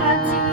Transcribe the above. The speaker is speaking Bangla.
কাছে